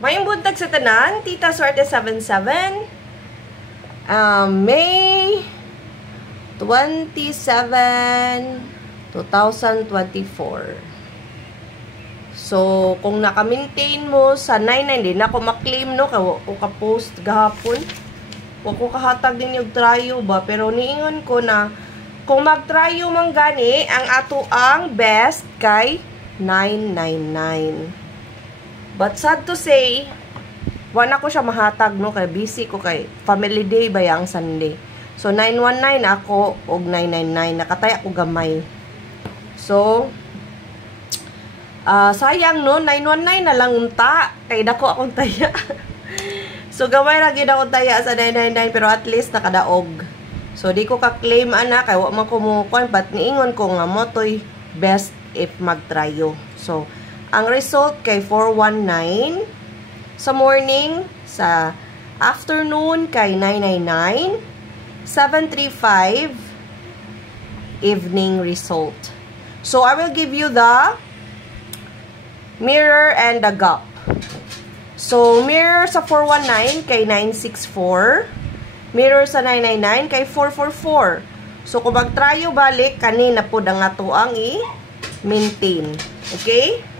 Mayong buntag sa tanan, Tita Swerte 77. May 27, 2024. So, kung naka-maintain mo sa 99, din ako maklaim, no? Kung ka-post gahapon. Kung ko kahatag din yung tryo ba. Pero niingon ko na, kung mag-tryo man gani, ang ato ang best kay 999. But sad to say, wala ko siya mahatag, no? Kaya busy ko kay family day ba yung Sunday. So, 919 ako, og 999. Nakataya ko gamay. So, sayang, no? 919 na lang unta. Kaya dako akong taya. So, gamay lagi na akong taya sa 999. Pero at least, nakadaog. So, di ko ka-claim, anak. Kaya wak man kumukuan. But niingon ko nga mo, to'y best if mag-tryo. So, ang result kay 419 sa morning, sa afternoon kay 999, 735 evening result. So I will give you the mirror and the gap. So mirror sa 419 kay 964, mirror sa 999 kay 444. So kung mag-tryo balik, kanina po ang ato ang i-maintain. Okay?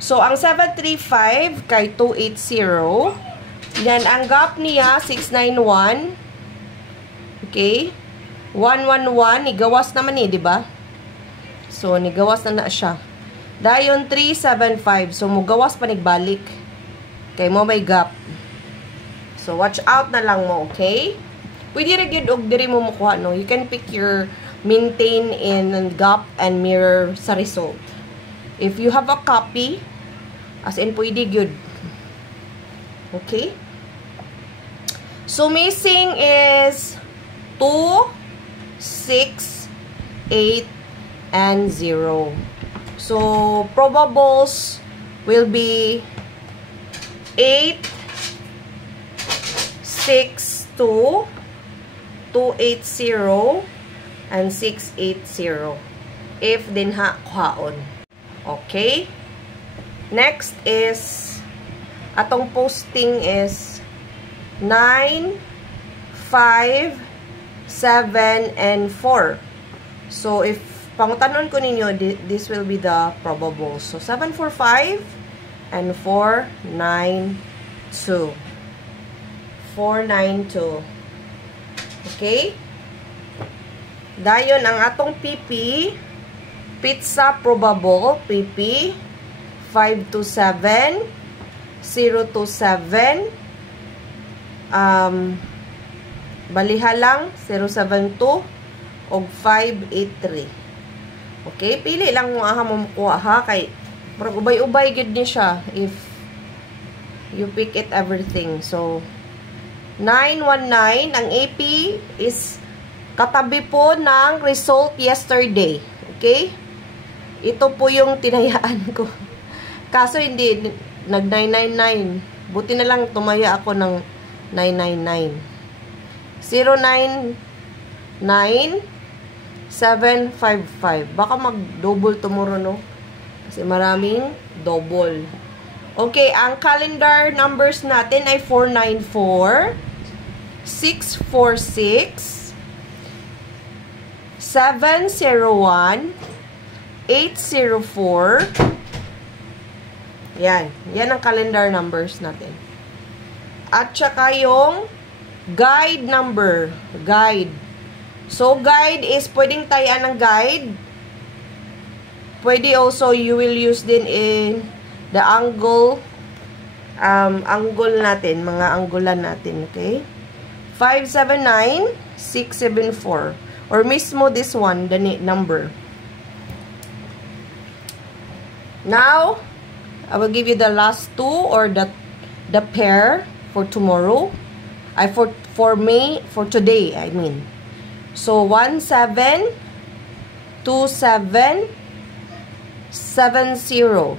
So, ang 735 kay 280. Yan, ang gap niya, 691. Okay? 111, nigawas naman diba? So, nigawas na siya. Dayon, 375. So, mugawas pa nigbalik. Kay mo may gap. So, watch out na lang mo, okay? Pwede rin yun, diri mo makuha, no? You can pick your maintain in gap and mirror sa result. If you have a copy, as in pwede good. Okay? So, missing is 2, 6, 8, and 0. So, probables will be 8, 6, 2, 280, and 680. If dinha kuhaon. Okay? Next is, atong posting is 9, 5, 7, and 4. So, if pangutanon ko ninyo, this will be the probable. So, 7, 4, 5, and 4, 9, 2. 4, 9, 2. Okay? Dayon, ang atong PP, pizza probable, PP, 5 to 7, 0 to 7, baliha lang, 072, og 583. Okay, pili lang mo aha mo makuha ha, kay parang ubay-ubay gid ni siya if you pick it everything. So, 919, ang AP is katabi po ng result yesterday. Okay? Ito po yung tinayaan ko. Kaso hindi, nag-999. Buti na lang tumaya ako ng 999. 099 755. Baka mag-double tomorrow, no? Kasi maraming double. Okay, ang calendar numbers natin ay 494, 646, 701, 804. Yan. Yan ang calendar numbers natin. At saka yung guide number. Guide. So, guide is pwedeng tayan ng guide. Pwede also, you will use din in the angle. Angle natin. Mga anggulan natin. Okay? 579, 674. Or mismo this one, the number. Now, I will give you the last two or the pair for tomorrow. For May, for today, I mean. So, 17, 27, 70.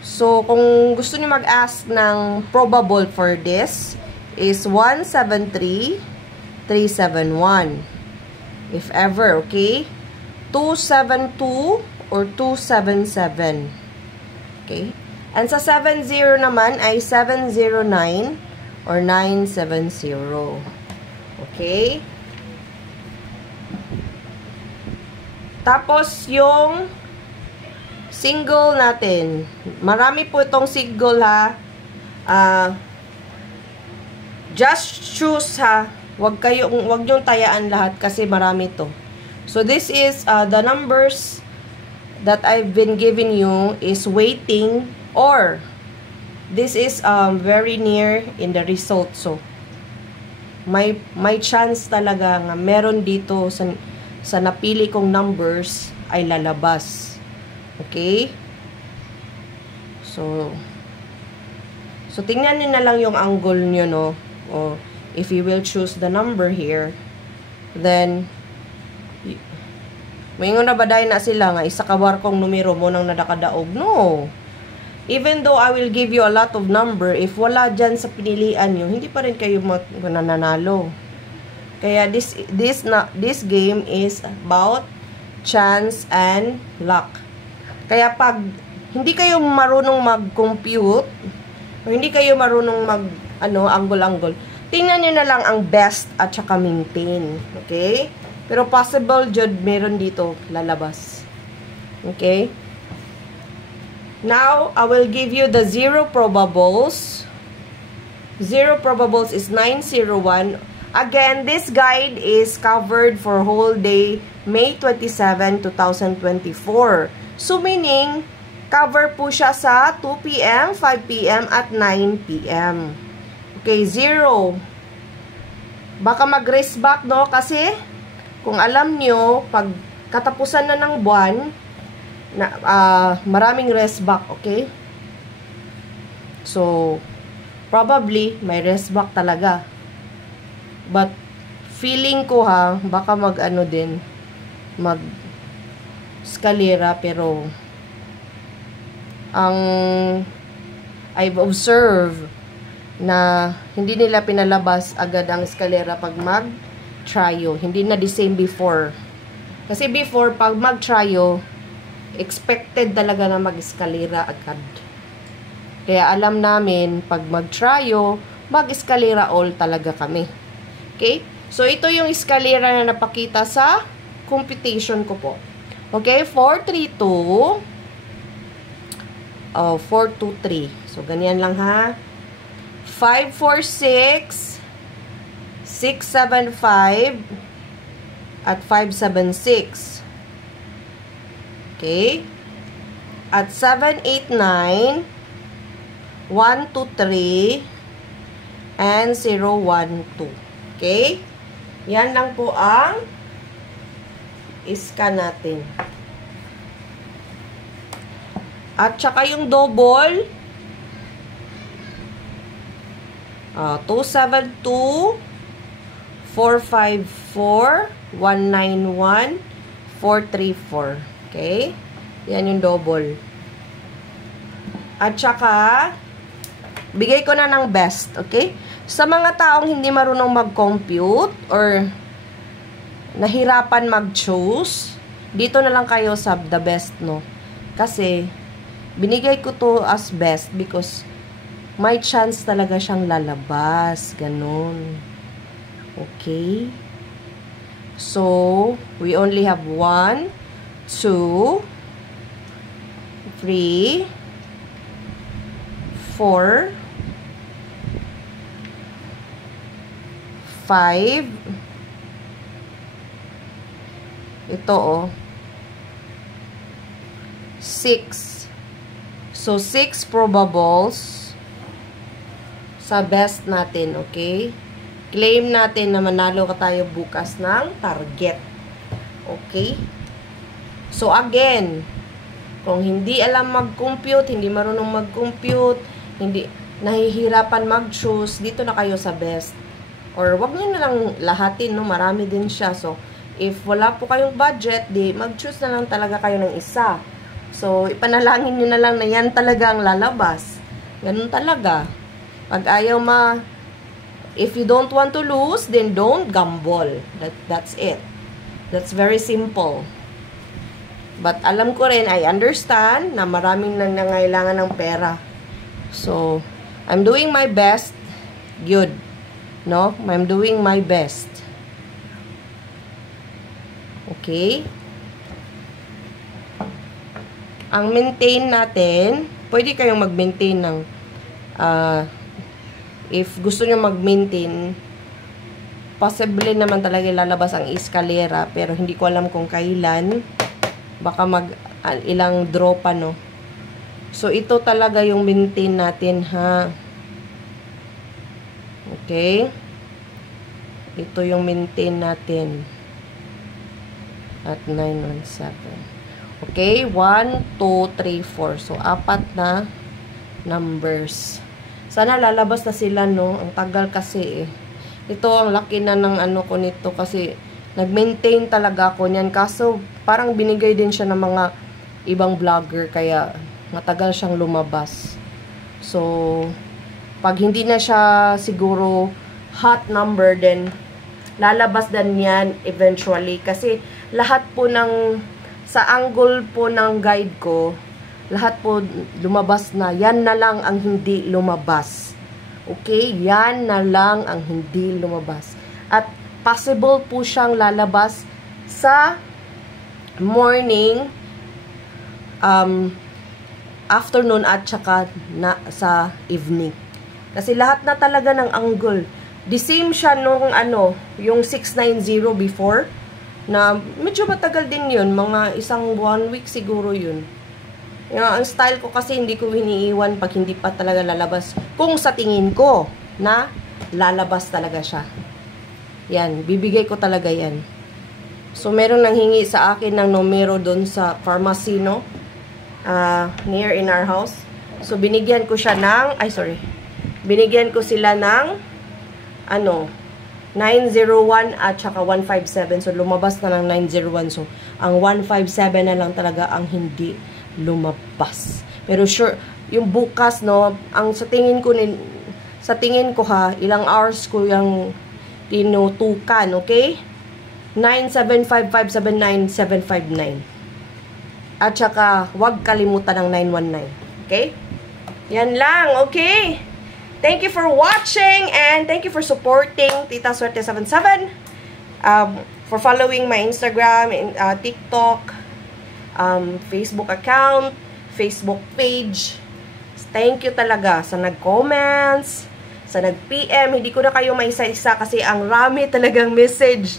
So, kung gusto niyo mag-ask ng probable for this, is 173, 371. If ever, okay? 272 or 277. Okay? And sa 70 naman ay 709 or 970. Okay? Tapos yung single natin. Marami po itong single ha. Just choose ha. Wag niyong tayaan lahat kasi marami to. So this is the numbers that I've been giving you is waiting or this is very near in the result. So may chance talaga nga meron dito sa napili kong numbers ay lalabas. Okay? So tingnan niyo na lang yung angle niyo, no? O if you will choose the number here, then mayingon na baday na sila nga isa ka barkong numero mo nang nadakadaog. No. Even though I will give you a lot of number, if wala dyan sa pinilian nyo, hindi pa rin kayo mananalo. Kaya this game is about chance and luck. Kaya pag hindi kayo marunong mag-compute, o hindi kayo marunong angle-angle, tingnan nyo na lang ang best at saka maintain. Okay? Pero possible, jud, meron dito lalabas. Okay? Now, I will give you the zero probables. Zero probables is 901. Again, this guide is covered for whole day, May 27, 2024. So, meaning, cover po siya sa 2 p.m., 5 p.m., at 9 p.m. Okay, zero. Baka mag-race back, no? Kasi, kung alam nyo, pag katapusan na ng buwan, maraming rest back, okay? So, probably, may rest back talaga. But, feeling ko ha, baka mag-skalera, pero, ang I've observed na hindi nila pinalabas agad ang eskalera pag mag-tryo. Hindi na the same before. Kasi before, pag mag-tryo, expected talaga na mag-eskalera agad. Kaya alam namin, pag mag-tryo, mag-eskalera all talaga kami. Okay? So, ito yung eskalera na napakita sa computation ko po. Okay? 432. 423. So, ganyan lang ha. 546, 675, at 576. Okay? At 789, 123, and 012. Okay? Yan lang po ang iska natin. At saka yung double, 272, 454, 191, 434. Okay? Yan yung double. At saka, bigay ko na ng best. Okay? Sa mga taong hindi marunong mag-compute or nahirapan mag-choose, dito na lang kayo sa the best, no? Kasi, binigay ko to as best because may chance talaga siyang lalabas. Ganon. Okay? So, we only have 1, 2, 3, 4, 5. Ito, 6. So, 6 probables sa best natin, okay? Claim natin na manalo ka tayo bukas ng target. Okay? So, again, kung hindi alam mag-compute, hindi marunong mag-compute, hindi nahihirapan mag-choose, dito na kayo sa best. Or, wag nyo na lang lahatin, no? Marami din siya. So, if wala po kayong budget, di mag-choose na lang talaga kayo ng isa. So, ipanalangin nyo na lang na yan talaga ang lalabas. Ganun talaga. Pag ayaw if you don't want to lose, then don't gamble. That's it. That's very simple. But alam ko rin, I understand na maraming nangangailangan ng pera. So, I'm doing my best. Good. No? I'm doing my best. Okay? Ang maintain natin, pwede kayong mag-maintain ng if gusto nyo mag-maintain, possibly naman talaga lalabas ang eskalera, pero hindi ko alam kung kailan. Baka ilang draw pa, no? So, ito talaga yung maintain natin, ha? Okay? Ito yung maintain natin. At 917. Okay? 1, 2, 3, 4. So, 4 na numbers. Sana lalabas na sila, no? Ang tagal kasi, eh. Ito, ang laki na ng ano ko nito kasi nag-maintain talaga ako niyan. Kaso, parang binigay din siya ng mga ibang vlogger. Kaya, matagal siyang lumabas. So, pag hindi na siya siguro hot number, then lalabas din yan eventually. Kasi, lahat po ng, sa angle po ng guide ko, lahat po lumabas na. Yan na lang ang hindi lumabas. Okay? Yan na lang ang hindi lumabas. At, possible po siyang lalabas sa morning, afternoon at saka sa evening. Kasi lahat na talaga ng angle. The same siya nung yung 690 before, na medyo matagal din yun. Mga 1 week siguro yun. Ang style ko kasi hindi ko hiniiwan pag hindi pa talaga lalabas. Kung sa tingin ko na lalabas talaga siya. Yan, bibigay ko talaga yan. So, meron nanghingi sa akin ng numero doon sa pharmacy, no? Near in our house. So, binigyan ko siya ng, binigyan ko sila ng, 901 at saka 157. So, lumabas na ng 901. So, ang 157 na lang talaga ang hindi lumabas. Pero sure, yung bukas, no, ang sa tingin ko ha, ilang hours ko yung tinutukan, okay? 975579759. At saka, huwag kalimutan ng 919. Okay? Yan lang, okay? Thank you for watching and thank you for supporting Tita Swerte 77. For following my Instagram and TikTok, Facebook account, Facebook page. Thank you talaga sa nag-comments, sa nag-PM. Hindi ko na kayo maisa-isa kasi ang rami talagang message.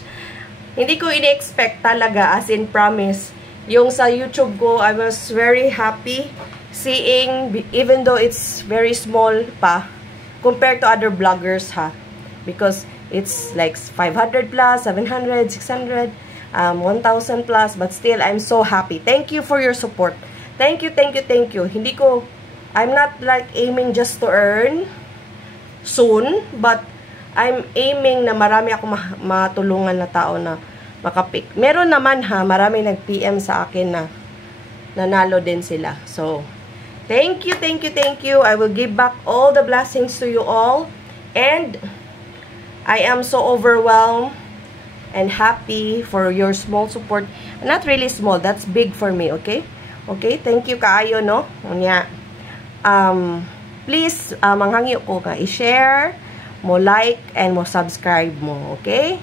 Hindi ko ini-expect talaga, as in promise. Yung sa YouTube ko, I was very happy seeing, even though it's very small pa, compared to other vloggers, ha. Because it's like 500 plus, 700, 600, 1,000 plus, but still, I'm so happy. Thank you for your support. Thank you, thank you, thank you. I'm not like aiming just to earn soon, but I'm aiming na marami ako matulungan na tao na makapik. Meron naman ha, marami nag-PM sa akin na nanalo din sila. So, thank you, thank you, thank you. I will give back all the blessings to you all. And I am so overwhelmed and happy for your small support. Not really small, that's big for me, okay? Okay, thank you kaayo, no? Please, manghangyo ko ka i-share, mo like, and mo subscribe mo, okay?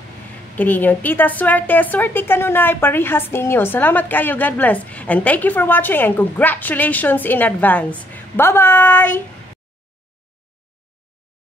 Kini yung Tita Swerte, swerte kanunay, parihas ninyo. Salamat kayo, God bless. And thank you for watching and congratulations in advance. Bye-bye!